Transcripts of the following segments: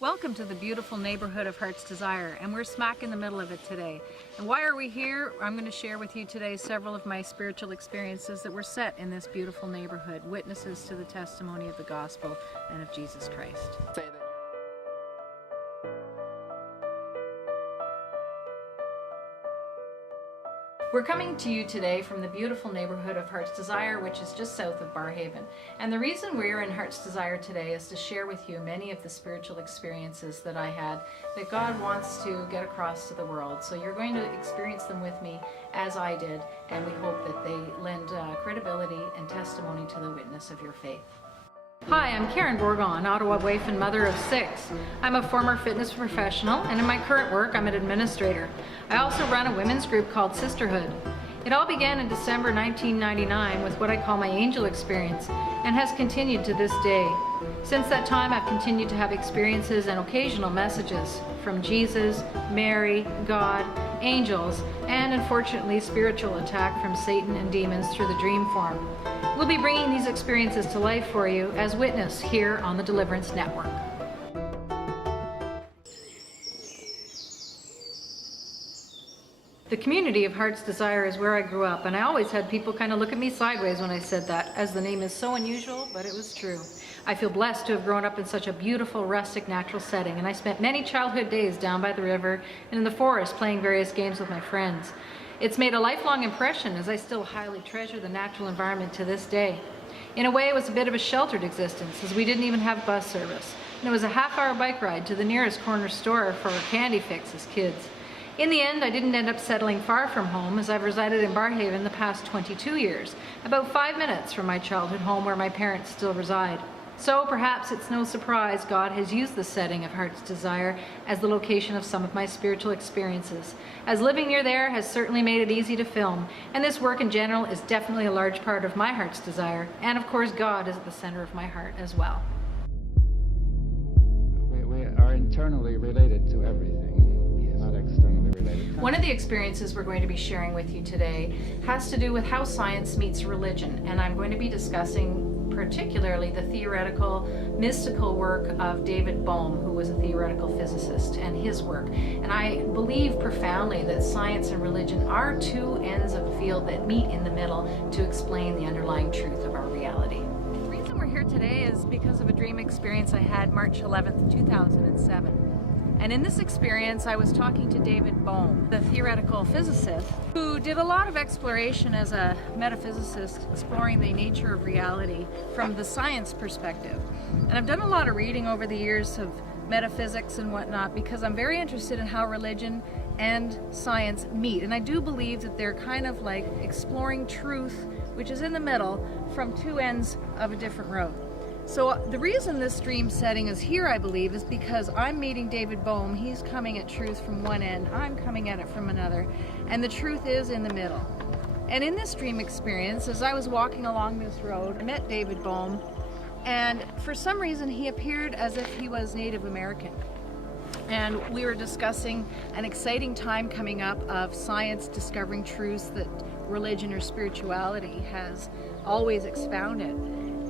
Welcome to the beautiful neighborhood of Heart's Desire, and we're smack in the middle of it today. And why are we here? I'm going to share with you today several of my spiritual experiences that were set in this beautiful neighborhood, witnesses to the testimony of the gospel and of Jesus Christ. We're coming to you today from the beautiful neighborhood of Heart's Desire, which is just south of Barrhaven. And the reason we're in Heart's Desire today is to share with you many of the spiritual experiences that I had that God wants to get across to the world. So you're going to experience them with me as I did, and we hope that they lend credibility and testimony to the witness of your faith. Hi, I'm Karen Bourgon, Ottawa wife and mother of 6. I'm a former fitness professional, and in my current work, I'm an administrator. I also run a women's group called Sisterhood. It all began in December 1999 with what I call my angel experience, and has continued to this day. Since that time, I've continued to have experiences and occasional messages from Jesus, Mary, God, angels, and unfortunately spiritual attack from Satan and demons through the dream form. We'll be bringing these experiences to life for you as witness here on the Deliverance Network. The community of Heart's Desire is where I grew up, and I always had people kind of look at me sideways when I said that, as the name is so unusual, but it was true. I feel blessed to have grown up in such a beautiful, rustic, natural setting, and I spent many childhood days down by the river and in the forest playing various games with my friends. It's made a lifelong impression, as I still highly treasure the natural environment to this day. In a way, it was a bit of a sheltered existence, as we didn't even have bus service, and it was a half-hour bike ride to the nearest corner store for a candy fix as kids. In the end, I didn't end up settling far from home, as I've resided in Barrhaven the past 22 years, about 5 minutes from my childhood home where my parents still reside. So perhaps it's no surprise God has used the setting of Heart's Desire as the location of some of my spiritual experiences, as living near there has certainly made it easy to film, and this work in general is definitely a large part of my heart's desire, and of course God is at the center of my heart as well. We are internally related to everything, not externally related. One of the experiences we're going to be sharing with you today has to do with how science meets religion, and I'm going to be discussing particularly the theoretical, mystical work of David Bohm, who was a theoretical physicist, and his work. And I believe profoundly that science and religion are two ends of a field that meet in the middle to explain the underlying truth of our reality. The reason we're here today is because of a dream experience I had March 11th, 2007. And in this experience, I was talking to David Bohm, the theoretical physicist, who did a lot of exploration as a metaphysicist, exploring the nature of reality from the science perspective. And I've done a lot of reading over the years of metaphysics and whatnot, because I'm very interested in how religion and science meet. And I do believe that they're kind of like exploring truth, which is in the middle, from two ends of a different road. So the reason this dream setting is here, I believe, is because I'm meeting David Bohm. He's coming at truth from one end, I'm coming at it from another, and the truth is in the middle. And in this dream experience, as I was walking along this road, I met David Bohm, and for some reason he appeared as if he was Native American. And we were discussing an exciting time coming up of science discovering truths that religion or spirituality has always expounded.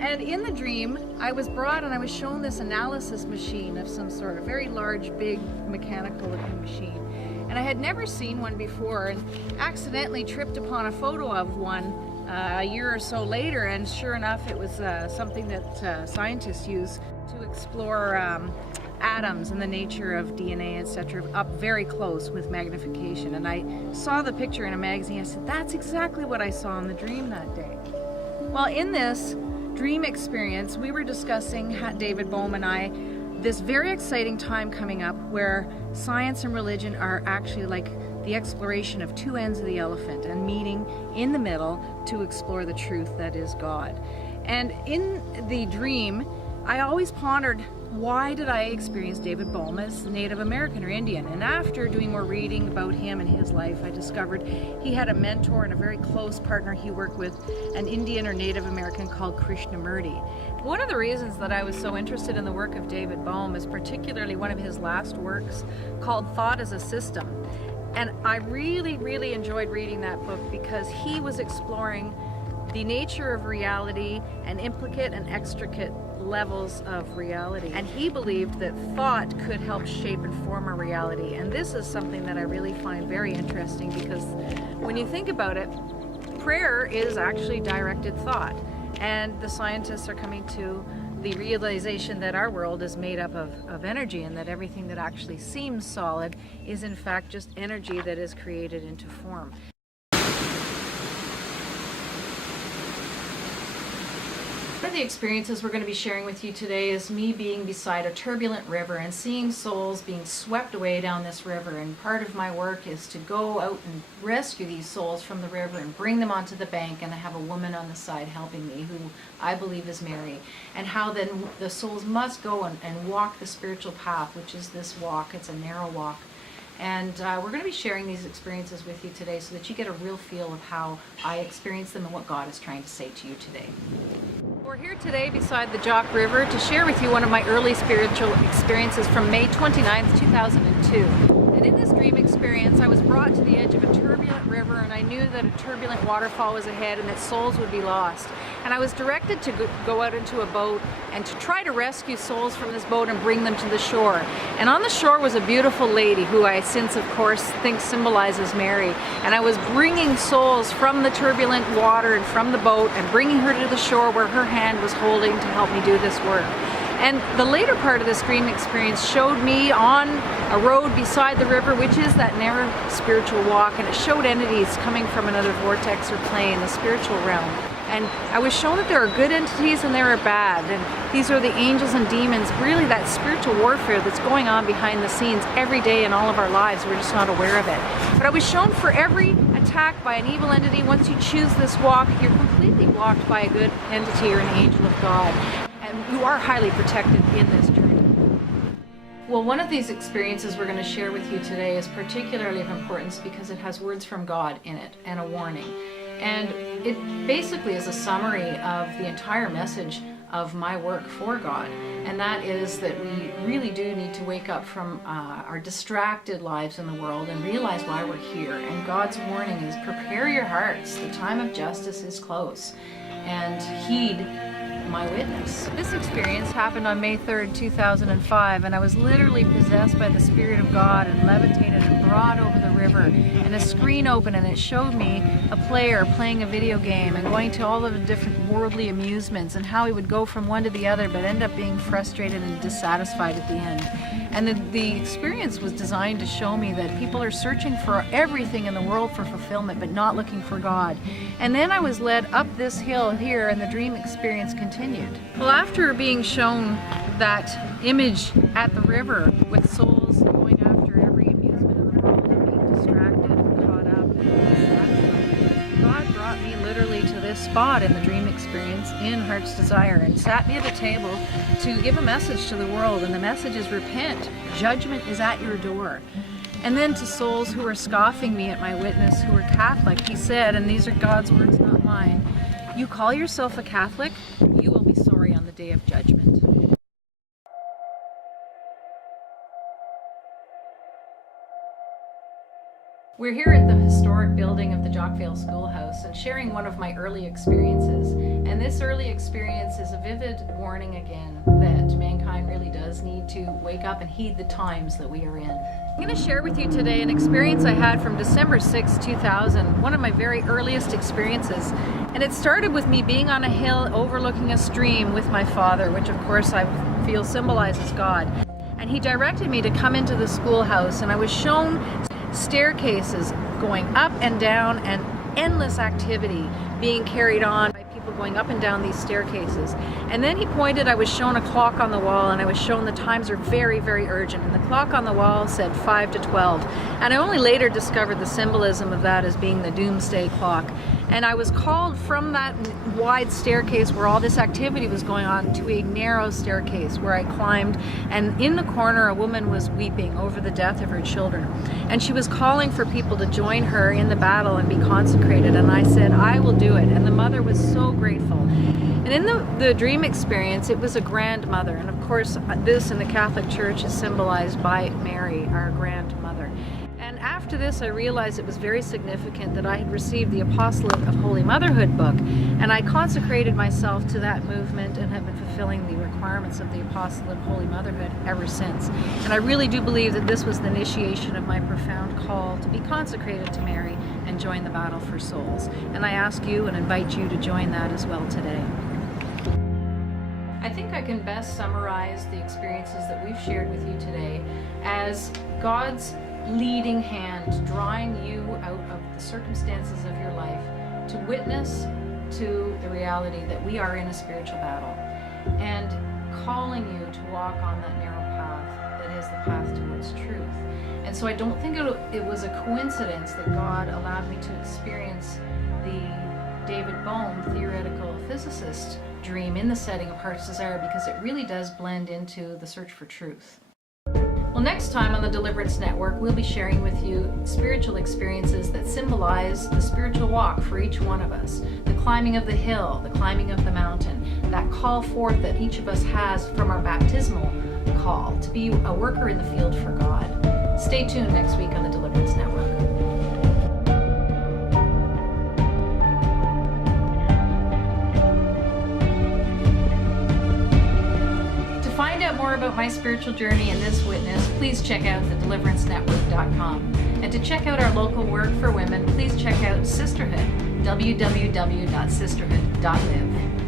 And in the dream, I was brought and I was shown this analysis machine of some sort, a very large, big, mechanical-looking machine. And I had never seen one before, and accidentally tripped upon a photo of one a year or so later, and sure enough, it was something that scientists use to explore atoms and the nature of DNA, etc., up very close with magnification. And I saw the picture in a magazine. I said, that's exactly what I saw in the dream that day. Well, in this dream experience, we were discussing, David Bohm and I, this very exciting time coming up where science and religion are actually like the exploration of two ends of the elephant and meeting in the middle to explore the truth that is God. And in the dream, I always pondered, why did I experience David Bohm as Native American or Indian? And after doing more reading about him and his life, I discovered he had a mentor and a very close partner he worked with, an Indian or Native American called Krishnamurti. One of the reasons that I was so interested in the work of David Bohm is particularly one of his last works called Thought as a System. And I really, really enjoyed reading that book because he was exploring the nature of reality and implicate and extricate levels of reality. And he believed that thought could help shape and form our reality. And this is something that I really find very interesting, because when you think about it, prayer is actually directed thought. And the scientists are coming to the realization that our world is made up of energy, and that everything that actually seems solid is in fact just energy that is created into form. One of the experiences we're going to be sharing with you today is me being beside a turbulent river and seeing souls being swept away down this river. And part of my work is to go out and rescue these souls from the river and bring them onto the bank, and I have a woman on the side helping me who I believe is Mary, and how then the souls must go and walk the spiritual path, which is this walk. It's a narrow walk. And we're going to be sharing these experiences with you today so that you get a real feel of how I experience them and what God is trying to say to you today. We're here today beside the Jock River to share with you one of my early spiritual experiences from May 29th, 2002. And in this dream experience, I was brought to the edge of a turbulent river, and I knew that a turbulent waterfall was ahead and that souls would be lost. And I was directed to go out into a boat and to try to rescue souls from this boat and bring them to the shore. And on the shore was a beautiful lady who I since, of course, think symbolizes Mary. And I was bringing souls from the turbulent water and from the boat and bringing her to the shore where her hand was holding to help me do this work. And the later part of this dream experience showed me on a road beside the river, which is that narrow spiritual walk, and it showed entities coming from another vortex or plane, the spiritual realm. And I was shown that there are good entities and there are bad, and these are the angels and demons, really that spiritual warfare that's going on behind the scenes every day in all of our lives. We're just not aware of it. But I was shown for every attack by an evil entity, once you choose this walk, you're completely blocked by a good entity or an angel of God. And you are highly protected in this journey. Well, one of these experiences we're going to share with you today is particularly of importance because it has words from God in it and a warning. And it basically is a summary of the entire message of my work for God. And that is that we really do need to wake up from our distracted lives in the world and realize why we're here. And God's warning is, prepare your hearts. The time of justice is close. And heed my witness. This experience happened on May 3rd, 2005, and I was literally possessed by the Spirit of God and levitated and brought over the river, and a screen opened and it showed me a player playing a video game and going to all of the different worldly amusements, and how he would go from one to the other but end up being frustrated and dissatisfied at the end. And the experience was designed to show me that people are searching for everything in the world for fulfillment, but not looking for God. And then I was led up this hill here, and the dream experience continued. Well, after being shown that image at the river with souls going after every amusement in the world and being distracted and caught up and dissatisfied, God brought me literally to this spot in the dream experience in Heart's Desire and sat me at a table to give a message to the world. And the message is, repent, judgment is at your door. And then to souls who were scoffing me at my witness, who were Catholic, he said, and these are God's words, not mine, you call yourself a Catholic, you will be sorry on the day of judgment. We're here at the historic building of the Jockvale Schoolhouse and sharing one of my early experiences. And this early experience is a vivid warning again that mankind really does need to wake up and heed the times that we are in. I'm going to share with you today an experience I had from December 6, 2000, one of my very earliest experiences. And it started with me being on a hill overlooking a stream with my father, which of course I feel symbolizes God. And he directed me to come into the schoolhouse, and I was shown staircases going up and down and endless activity being carried on by people going up and down these staircases. And then he pointed, I was shown a clock on the wall, and I was shown the times are very, very urgent. And the clock on the wall said 5 to 12. And I only later discovered the symbolism of that as being the doomsday clock. And I was called from that wide staircase where all this activity was going on to a narrow staircase where I climbed, and in the corner a woman was weeping over the death of her children. And she was calling for people to join her in the battle and be consecrated, and I said, I will do it. And the mother was so grateful. And in the dream experience, it was a grandmother, and of course this in the Catholic Church is symbolized by Mary, our grandmother. And after this, I realized it was very significant that I had received the Apostolate of Holy Motherhood book, and I consecrated myself to that movement and have been fulfilling the requirements of the Apostolate of Holy Motherhood ever since. And I really do believe that this was the initiation of my profound call to be consecrated to Mary and join the battle for souls. And I ask you and invite you to join that as well today. I think I can best summarize the experiences that we've shared with you today as God's leading hand, drawing you out of the circumstances of your life to witness to the reality that we are in a spiritual battle, and calling you to walk on that narrow path that is the path towards truth. And so I don't think it was a coincidence that God allowed me to experience the David Bohm, theoretical physicist, dream in the setting of Heart's Desire, because it really does blend into the search for truth. Well, next time on the Deliverance Network, we'll be sharing with you spiritual experiences that symbolize the spiritual walk for each one of us. The climbing of the hill, the climbing of the mountain, that call forth that each of us has from our baptismal call to be a worker in the field for God. Stay tuned next week on the Deliverance Network. To find out more about my spiritual journey and this witness, please check out thedeliverancenetwork.com. And to check out our local work for women, please check out Sisterhood, www.sisterhood.live.